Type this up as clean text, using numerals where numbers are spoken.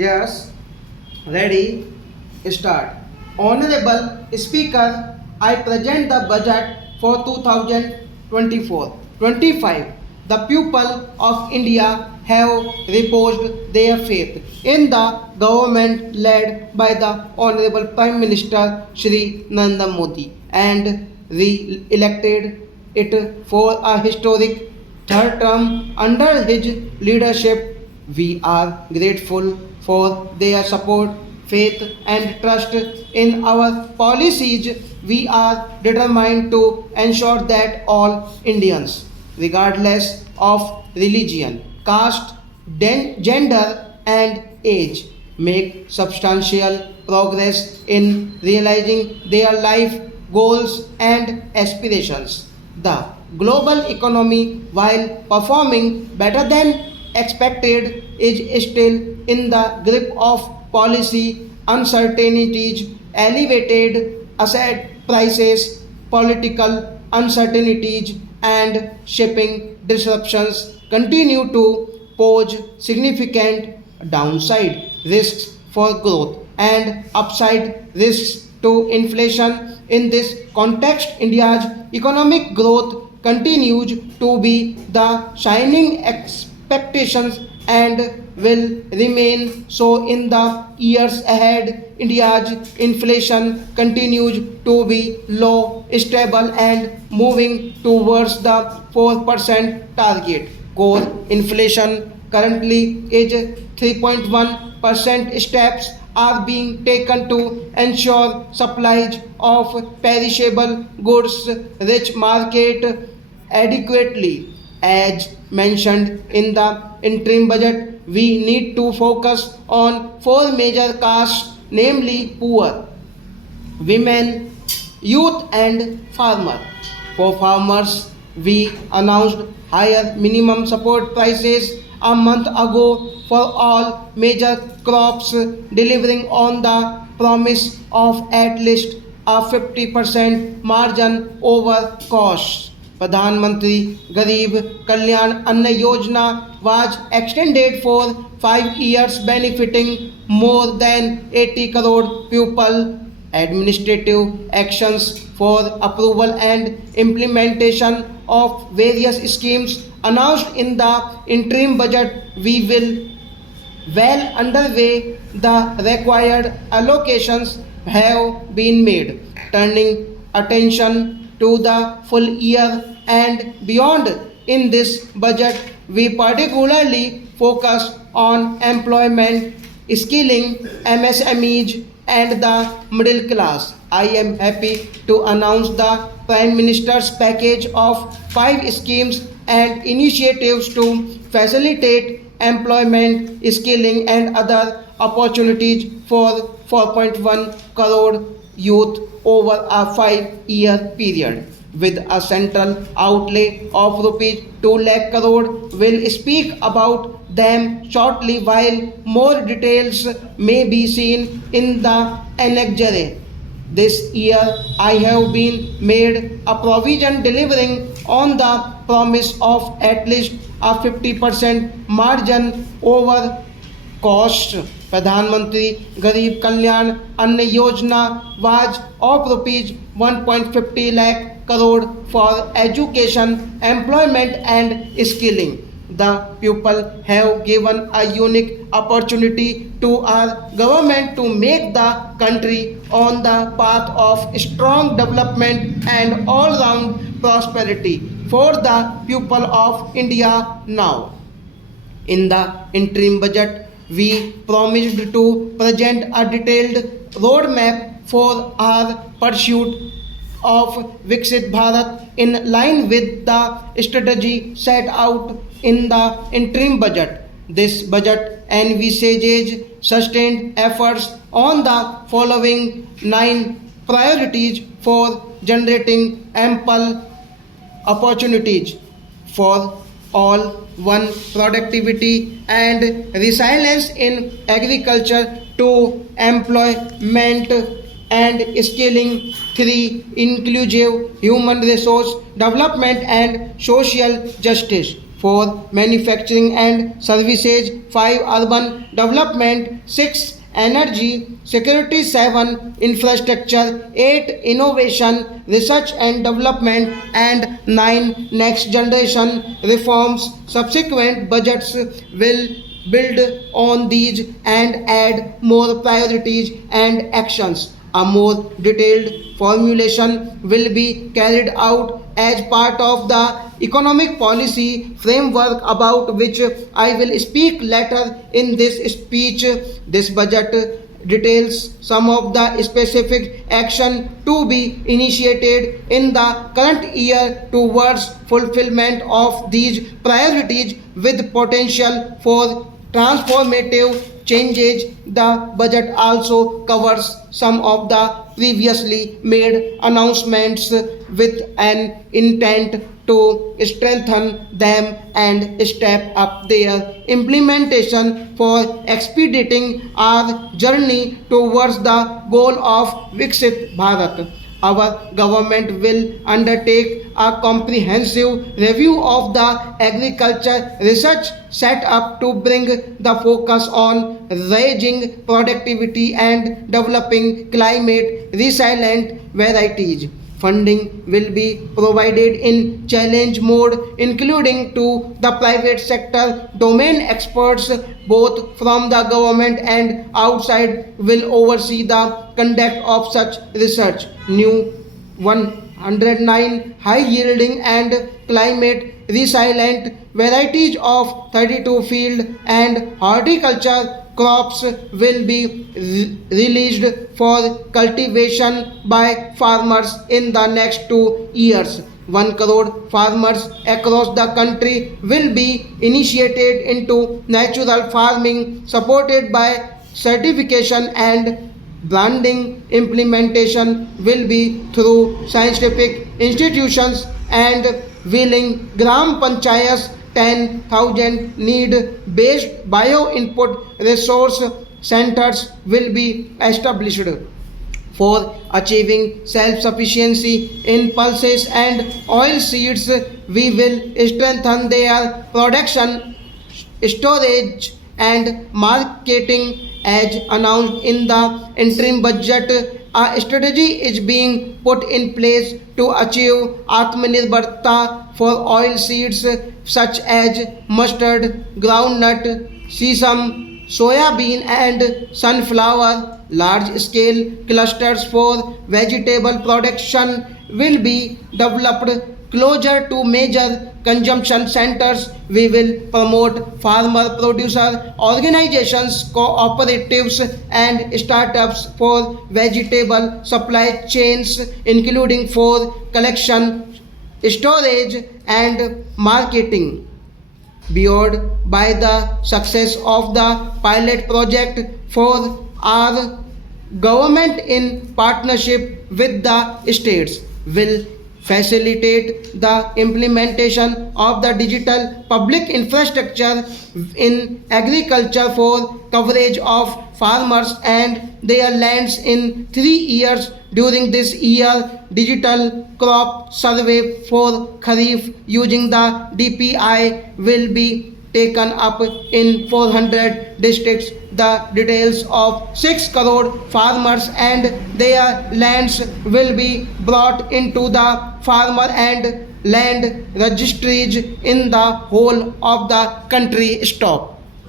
Yes, ready, start. Honorable Speaker, I present the budget for 2024-25. The people of India have reposed their faith in the government led by the Honorable Prime Minister Shri Narendra Modi and re-elected it for a historic third term under his leadership. We are grateful for their support, faith, and trust in our policies. We are determined to ensure that all Indians, regardless of religion, caste, gender, and age, make substantial progress in realizing their life goals and aspirations. The global economy, while performing better than expected, is still in the grip of policy uncertainties, elevated asset prices, political uncertainties, and shipping disruptions continue to pose significant downside risks for growth and upside risks to inflation. In this context, India's economic growth continues to be the shining expectations and will remain so in the years ahead. India's inflation continues to be low, stable, and moving towards the 4% target. Core inflation currently is 3.1%. Steps are being taken to ensure supplies of perishable goods reach market adequately. As mentioned in the interim budget, we need to focus on four major castes, namely poor, women, youth, and farmer. For farmers, we announced higher minimum support prices a month ago for all major crops, delivering on the promise of at least a 50% margin over costs. Pradhan Mantri Garib Kalyan Anna Yojana was extended for 5 years, benefiting more than 80 crore people. Administrative actions for approval and implementation of various schemes announced in the interim budget we will well underway. The required allocations have been made, turning attention to the full year and beyond. In this budget, we particularly focus on employment, skilling, MSMEs, and the middle class. I am happy to announce the Prime Minister's package of 5 schemes and initiatives to facilitate employment, skilling, and other opportunities for 4.1 crore youth over a 5-year period. With a central outlay of rupees 2 lakh crore, will speak about them shortly, while more details may be seen in the annexure. This year, I have been made a provision delivering on the promise of at least a 50% margin over cost. Pradhan Mantri Garib Kalyan Anna Yojana was of rupees 1.50 lakh crore for education, employment, and skilling. The people have given a unique opportunity to our government to make the country on the path of strong development and all-round prosperity for the people of India now. In the interim budget, we promised to present a detailed roadmap for our pursuit of Viksit Bharat in line with the strategy set out in the interim budget. This budget envisages sustained efforts on the following 9 priorities for generating ample opportunities for all: one, productivity and resilience in agriculture; two, employment and skilling; three, inclusive human resource development and social justice; 4. Manufacturing and services. 5. Urban development. 6. Energy security. 7. Infrastructure. 8. Innovation, research and development. And 9. Next generation reforms. Subsequent budgets will build on these and add more priorities and actions. A more detailed formulation will be carried out as part of the economic policy framework about which I will speak later in this speech. This budget details some of the specific action to be initiated in the current year towards fulfillment of these priorities with potential for transformative changes. The budget also covers some of the previously made announcements with an intent to strengthen them and step up their implementation for expediting our journey towards the goal of Viksit Bharat. Our government will undertake a comprehensive review of the agriculture research set up to bring the focus on raising productivity and developing climate resilient varieties. Funding will be provided in challenge mode, including to the private sector. Domain experts, both from the government and outside, will oversee the conduct of such research. New 109 high yielding and climate resilient varieties of 32 field and horticulture crops will be released for cultivation by farmers in the next 2 years. 1 crore farmers across the country will be initiated into natural farming, supported by certification and branding. Implementation will be through scientific institutions and willing gram panchayats. 10,000 need-based bio-input resource centers will be established. For achieving self-sufficiency in pulses and oil seeds, we will strengthen their production, storage and marketing. As announced in the interim budget, a strategy is being put in place to achieve Atmanirbharta for oil seeds such as mustard, groundnut, sesame, soya bean and sunflower. Large scale clusters for vegetable production will be developed closer to major consumption centers. We will promote farmer producer organizations, cooperatives and startups for vegetable supply chains, including for collection, storage and marketing. Buoyed by the success of the pilot project for our government in partnership with the states will facilitate the implementation of the digital public infrastructure in agriculture for coverage of farmers and their lands in 3 years. During this year, digital crop survey for Kharif using the DPI will be taken up in 400 districts. The details of 6 crore farmers and their lands will be brought into the farmer and land registries in the whole of the country. Stop.